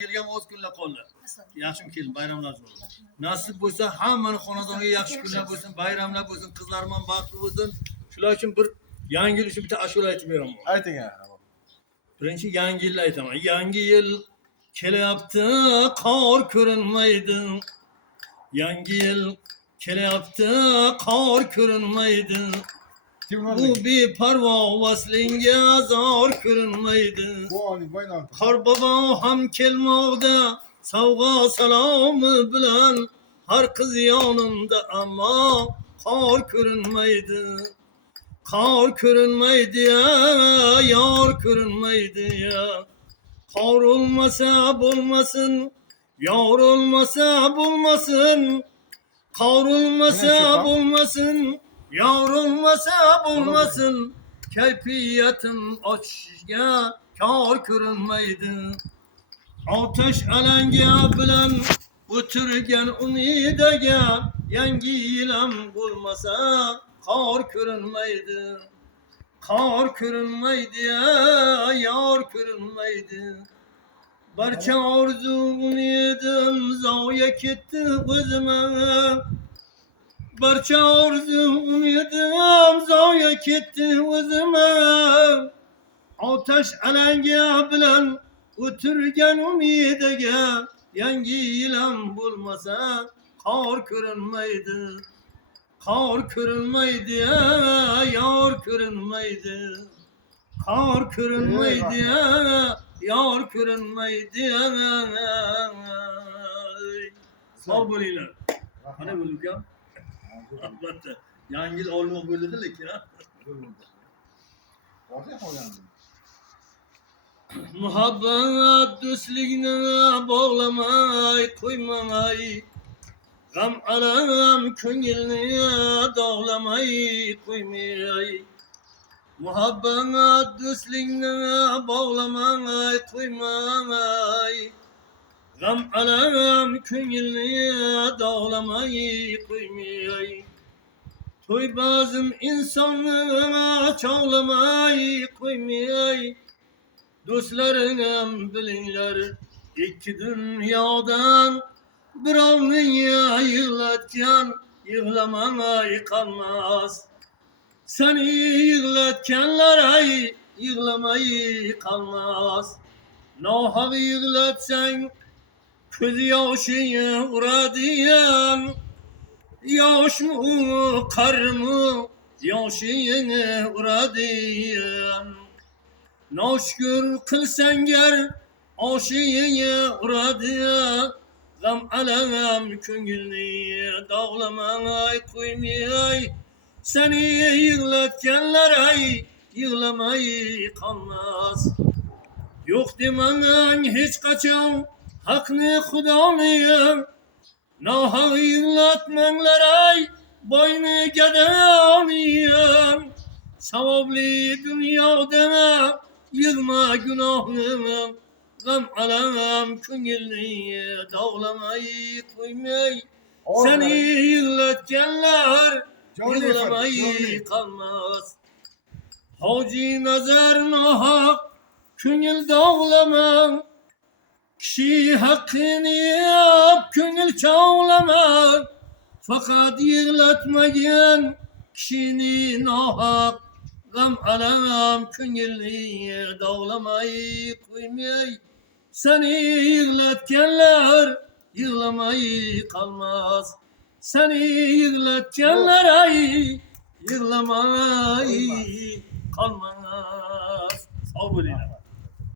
Kelgan o'z kunlar qoldi. Yaxshi kelin, bayramlar bo'lsin. Nasib bo'lsa, hammaning xonadoniga yaxshi kunlar bo'lsin, bayramlar bo'lsin, qizlarim ham baxtli bo'lsin. Shular uchun bir yangi yil uchun bitta ashula aytib beraman. Ayting. Birinchi yangi yilni aytaman. Yangi yil kelyapti, qor ko'rinmaydi. Yangi yil kelyapti, qor ko'rinmaydi. Bu beparvo vaslinga zor ko'rinmaydi. Qor bobo ham kelmoqda, savg'a salomi bilan. Har qiz yonimda ammo qor ko'rinmaydi. Qor ko'rinmaydi ya, yor ko'rinmaydi ya. Qor olmasa bo'lmasin, yor olmasa bo'lmasin. Qor olmasa bo'lmasin, yor olmasa bo'lmasin. Kayfiyatim ochishga kor ko'rinmaydi. Ateş alanga bilan o'tirgan umidaga yangi yilam bo'lmasa qor ko'rinmaydi. Qor ko'rinmaydi ya, yor ko'rinmaydi. Barcha orzu umidim zoya ketdi o'zime. Barcha orzu umidim zoya ketdi o'zime. Ateş alanga bilan o'tirgan umidaga yangi yilam bo'lmasa qor ko'rinmaydi. Qor ko'rinmaydi ya, yor ko'rinmaydi. Qor ko'rinmaydi ya, yor ko'rinmaydi. Sog' bo'linglar. Qani bo'lgan? Albatta. Yangi yil olmoq bo'ldi lekin. Muhabbat do'stlikni bog'lamay qo'ymay. G'am alam ko'ngilni dog'lamay qo'ymay. Muhabbat do'stlikni bog'lamay qo'ymay. G'am alam ko'ngilni dog'lamay qo'ymay. To'y bazm insonni chog'lamay qo'ymay. Do'stlarim bilinglar, ikki dunyodan birovni yig'latgan yig'lamay qolmas. Seni yig'latganlar ay yig'lamay qolmas. Nohaq yig'latsang ko'z yoshing uradigan. Yoshmi qarmi yoshing uradigan. Noshkur qilsangar oshing uradi. G'am alam ko'ngilni dog'lamay qo'ymay. Seni yig'latganlar ay yig'lamay qolmas. Yo'q demang hech qachon haqni xudoni. Nohaq yig'latmanglar ay boyni gadoni. Savobli dunyoda yig'ma gunohni. G'am alam ko'ngilni dog'lamay qo'ymay. Seni yig'latganlar yig'lamay qolmas. Hoji nazar nohaq ko'ngil dog'lama. Kishi haqqini yeb ko'ngil chog'lama. Faqat yig'latmagan kishini nohaq. G'am alam ko'ngilni dog'lamay qo'ymay. Seni yig'latganlar yig'lamay qolmas. Seni yig'latganlar ay yig'lamay qolmas. Sog' bo'linglar.